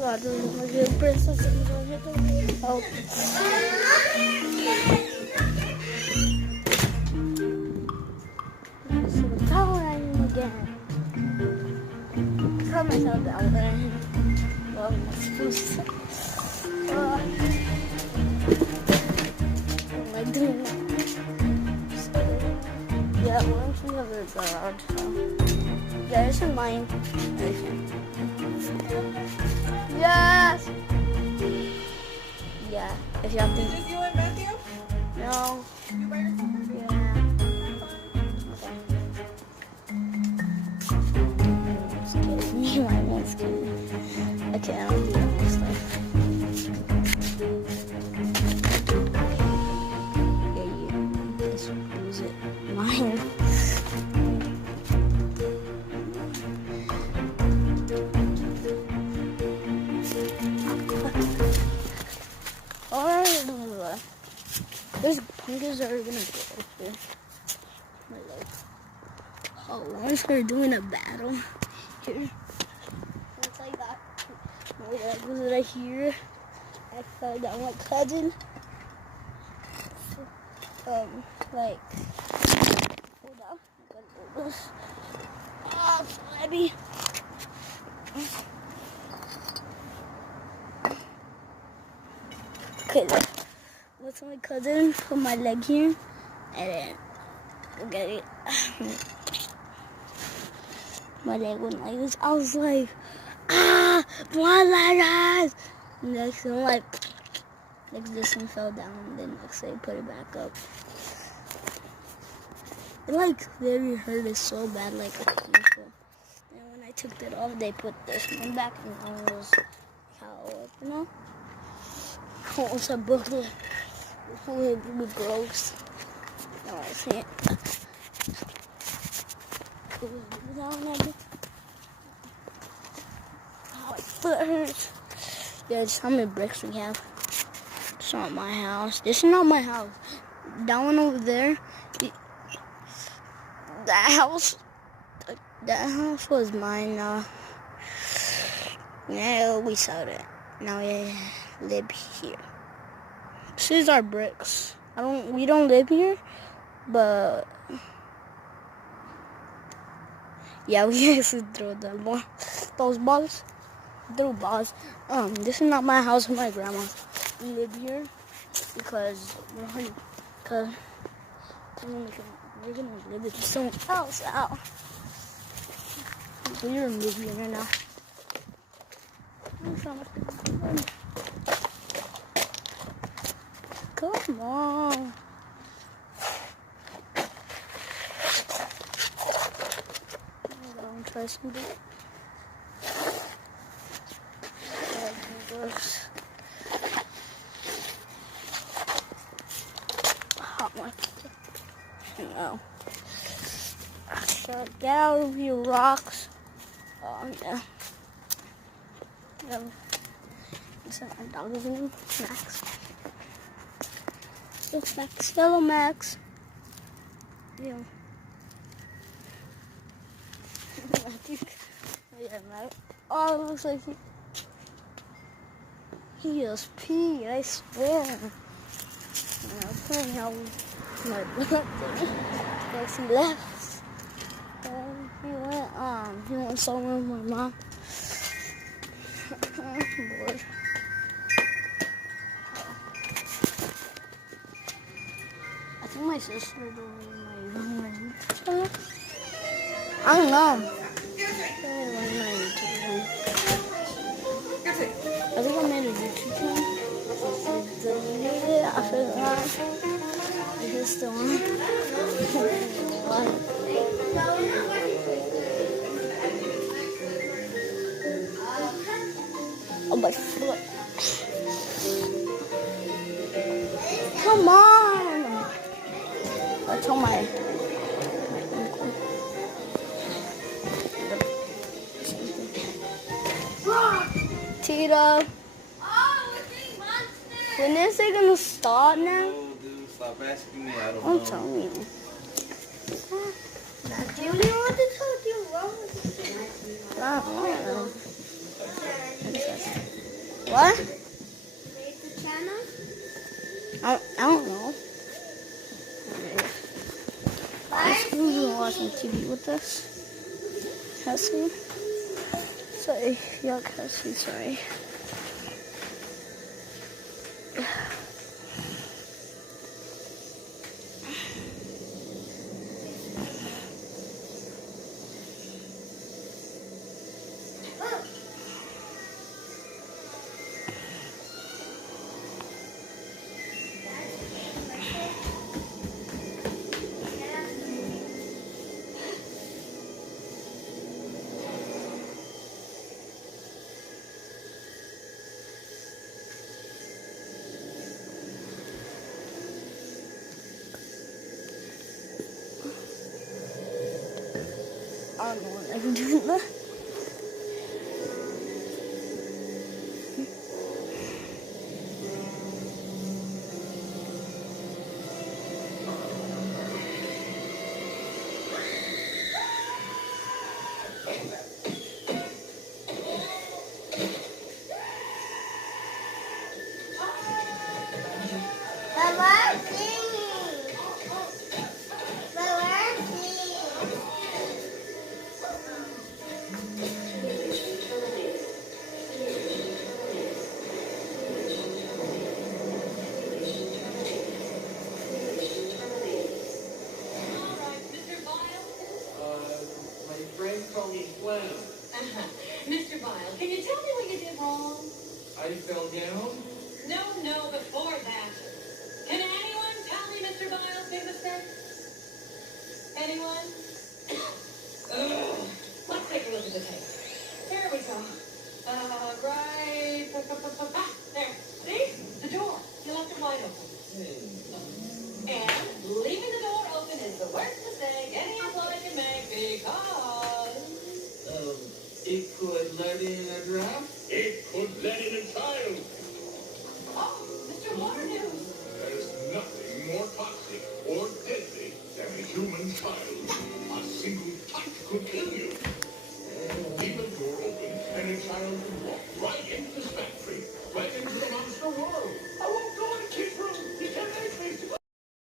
Guarda, eu preciso help. So the power I am again. Tell myself that I'm gonna well, I'm supposed to. I'm like doing that. So, yeah, we're in front of the garage. So. Yeah, this is mine. Yes! Yeah, if y'all think. Is this you and Matthew? No. You by yourself? Yeah. Me, my one's good. Okay, I'll do that next time. Yeah, you just lose it. Mine. Alright, there's pumpkins that are gonna go up here. Oh, once we're doing a battle here. Once I got my leg was right here, I fell down my cousin. Like, hold on, I gotta do this. Oh, flabby. Okay, what's my cousin put my leg here, and then look at it. My leg went like this. I was like, ah, my leg. Next thing, like, next this one fell down, and then next I put it back up. It like very hurt it so bad, like painful. And when I took it off, they put this one back, and I was how you know. Once I broke it, it would be gross. No, I see it. Oh, my foot hurts. Yeah, just how many bricks we have. It's not my house. This is not my house. That one over there, that house was mine. Yeah, we sold it. Now we live here. This is our bricks. We don't live here, but yeah, we actually throw those balls. Throw balls. This is not my house, it's my grandma's. We live here because we're gonna live with someone else out. We're living here now. Come on. I'm try something. Hot one. No. So get out of your rocks. Oh yeah. What's that? My dog's name? Max. It's Max. Hello, Max. Yeah. Yeah, Max. Oh, it looks like he just peed, I swear. I'll tell you how my blood once he left. He went somewhere with my mom. Bored. I think my sister doing my room. I don't know. I think I made a YouTube channel. Deleted it. I forgot. It's still on. Oh, my foot. Come on. I told my Tito. When is it gonna start now? Oh, dude, stop asking me. I don't I'm know. telling you. Matthew, what do you want to tell you wrong with I don't know. What? Made the channel? I don't know. Who's been watching TV with us? Cassie? Sorry. Yeah, Cassie, sorry. I don't know what I'm doing there. My friend called me Clown. Mr. Vile, can you tell me what you did wrong? I fell down. No, before that. Can anyone tell me Mr. Vile's big mistake? Anyone? Ugh. Let's take a look at the tape. Here we go. Right. There. See? The door. You left it wide open. And leaving the door open is the worst mistake any employee can make because... It could let in a draft. It could let in a